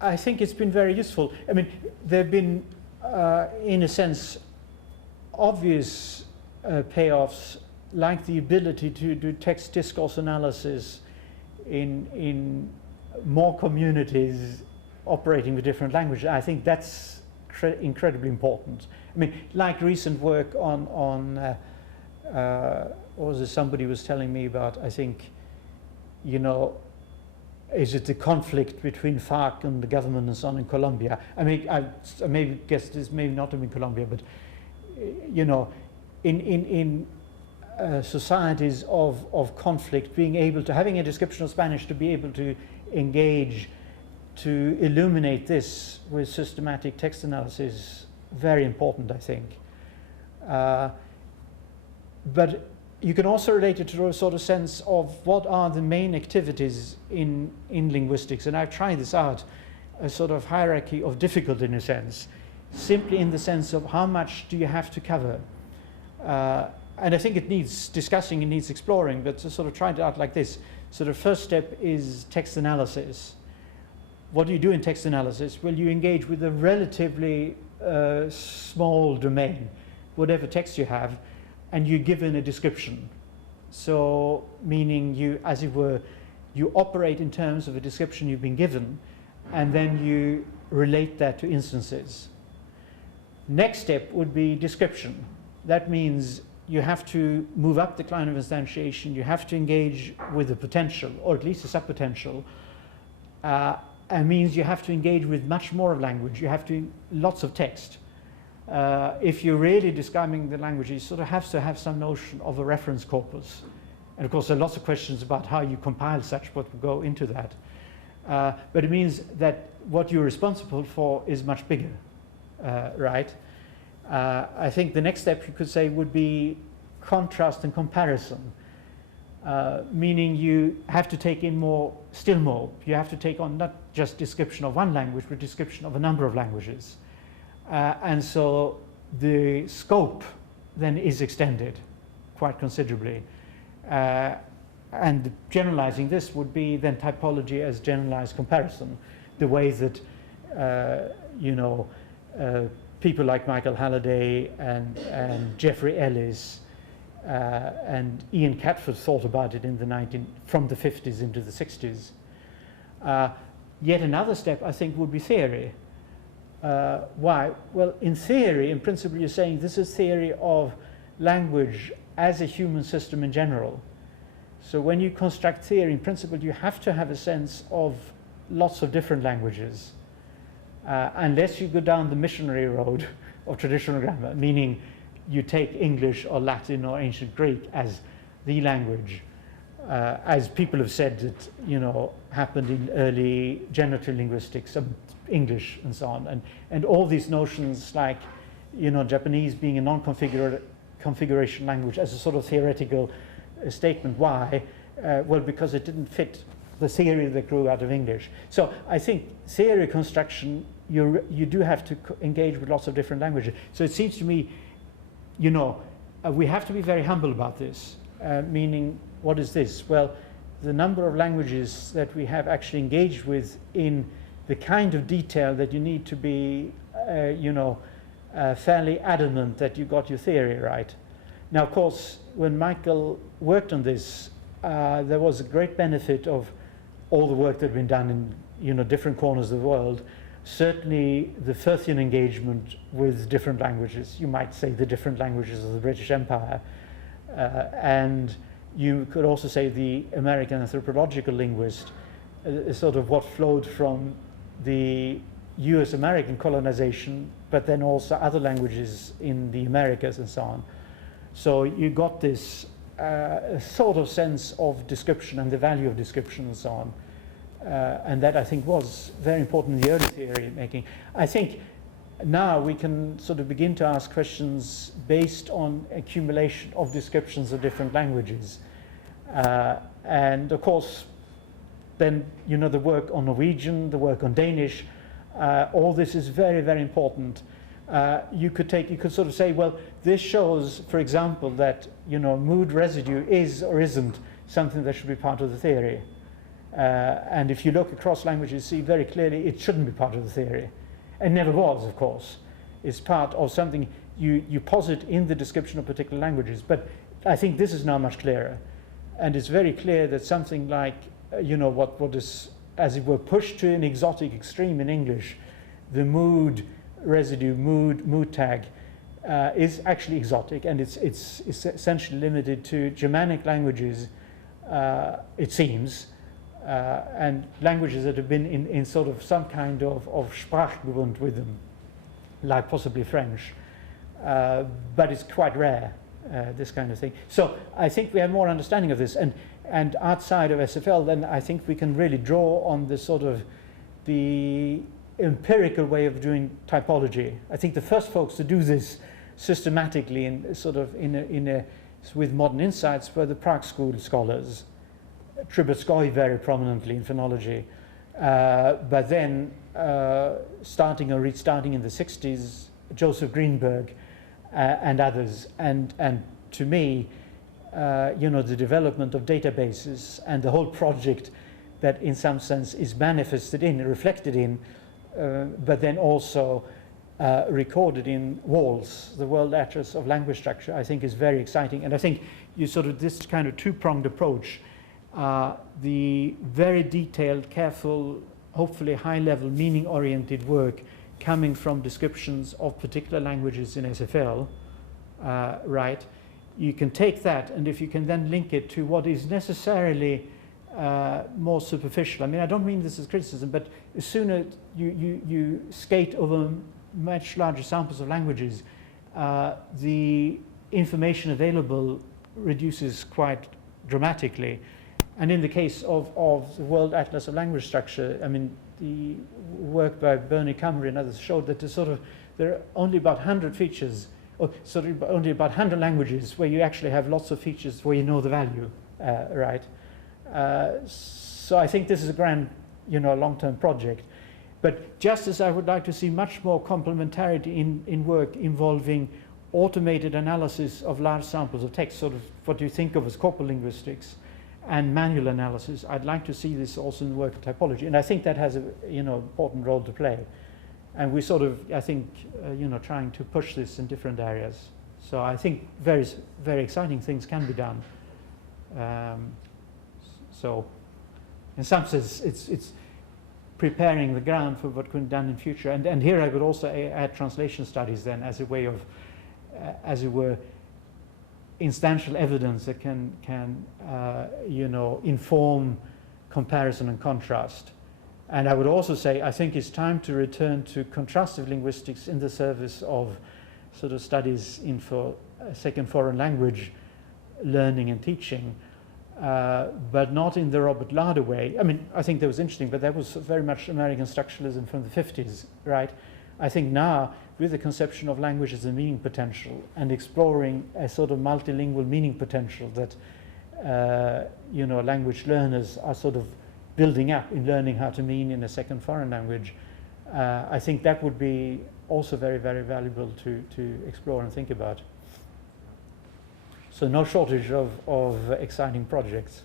I think it's been very useful. I mean, there have been, in a sense, obvious payoffs, like the ability to do text discourse analysis in more communities operating with different languages. I think that's incredibly important. I mean, like recent work on what was it somebody was telling me about, I think, you know, is it the conflict between FARC and the government and so on in Colombia? I mean, I maybe guess this may not have been Colombia, but you know, in societies of conflict, being able to, having a description of Spanish, to be able to engage, to illuminate this with systematic text analysis, very important, I think. But you can also relate it to a sort of sense of what are the main activities in linguistics. And I've tried this out, a sort of hierarchy of difficulty in a sense, simply in the sense of how much do you have to cover. And I think it needs discussing, it needs exploring, but to sort of try it out like this. So the first step is text analysis. What do you do in text analysis? Well, you engage with a relatively small domain, whatever text you have, and you're given a description. So meaning you, as it were, you operate in terms of a description you've been given, and then you relate that to instances. Next step would be description. That means you have to move up the climb of instantiation, you have to engage with the potential, or at least a subpotential. It means you have to engage with much more of language, you have to, lots of text. If you're really describing the language, you sort of have to have some notion of a reference corpus. And of course, there are lots of questions about how you compile such, what will go into that. But it means that what you're responsible for is much bigger, right? I think the next step you could say would be contrast and comparison, meaning you have to take in more, still more. You have to take on not just description of one language, but description of a number of languages. And so the scope then is extended quite considerably. And generalizing this would be then typology as generalized comparison, the way that, you know, people like Michael Halliday and Jeffrey Ellis and Ian Catford thought about it in the from the 50s into the 60s. Yet another step, I think, would be theory. Why? Well, in theory, in principle, you're saying this is theory of language as a human system in general. So when you construct theory, in principle, you have to have a sense of lots of different languages, unless you go down the missionary road of traditional grammar, meaning you take English or Latin or ancient Greek as the language, as people have said that, you know, happened in early generative linguistics, English and so on, and all these notions like, you know, Japanese being a non-configuration language as a sort of theoretical statement. Why? Well, because it didn't fit the theory that grew out of English. So I think theory construction, you do have to engage with lots of different languages. So it seems to me, you know, we have to be very humble about this, meaning what is this? Well, the number of languages that we have actually engaged with in the kind of detail that you need to be, you know, fairly adamant that you got your theory right. Now, of course, when Michael worked on this, there was a great benefit of all the work that had been done in, you know, different corners of the world. Certainly the Firthian engagement with different languages, you might say the different languages of the British Empire, and you could also say the American anthropological linguist, sort of what flowed from the US-American colonization, but then also other languages in the Americas and so on. So you got this sort of sense of description and the value of description and so on. And that, I think, was very important in the early theory making. I think now we can sort of begin to ask questions based on accumulation of descriptions of different languages. And of course, then, you know, the work on Norwegian, the work on Danish, all this is very, very important. You could sort of say, well, this shows, for example, that, you know, mood residue is or isn't something that should be part of the theory. And if you look across languages, you see very clearly it shouldn't be part of the theory. And never was, of course. It's part of something you posit in the description of particular languages. But I think this is now much clearer. And it's very clear that something like, what is, as it were, pushed to an exotic extreme in English, the mood residue, mood tag, is actually exotic, and it's essentially limited to Germanic languages, it seems, and languages that have been in sort of some kind of Sprachgebund with them, like possibly French. But it's quite rare, this kind of thing. So I think we have more understanding of this, and outside of SFL, then I think we can really draw on the sort of the empirical way of doing typology. I think the first folks to do this systematically and sort of with modern insights were the Prague School scholars, Trubetskoy very prominently in phonology, but then starting or restarting in the 60s, Joseph Greenberg and others, and to me, the development of databases and the whole project that in some sense is manifested in, reflected in, but then also recorded in WALS, the World Atlas of Language Structure, I think is very exciting. And I think you sort of this kind of two-pronged approach, the very detailed, careful, hopefully high-level, meaning-oriented work coming from descriptions of particular languages in SFL, right? You can take that, and if you can then link it to what is necessarily more superficial. I mean, I don't mean this as criticism, but as soon as you skate over much larger samples of languages, the information available reduces quite dramatically. And in the case of the World Atlas of Language Structure, I mean, the work by Bernie Cumry and others showed that there are only about 100 features, or sort of only about 100 languages where you actually have lots of features where you know the value, right? So I think this is a grand, long-term project. But just as I would like to see much more complementarity in work involving automated analysis of large samples of text, sort of what you think of as corpus linguistics, and manual analysis, I'd like to see this also in the work of typology. And I think that has a important role to play. And we sort of, I think, trying to push this in different areas. So I think very, very exciting things can be done. So in some sense, it's preparing the ground for what can be done in future. And here I would also add translation studies then as a way of, as it were, instantial evidence that can inform comparison and contrast. And I would also say I think it's time to return to contrastive linguistics in the service of sort of studies in for second foreign language learning and teaching, but not in the Robert Larder way. I mean, I think that was interesting, but that was very much American structuralism from the 50s, right? I think now, with the conception of language as a meaning potential and exploring a sort of multilingual meaning potential that, language learners are sort of building up in learning how to mean in a second foreign language, I think that would be also very, very valuable to explore and think about. So no shortage of exciting projects.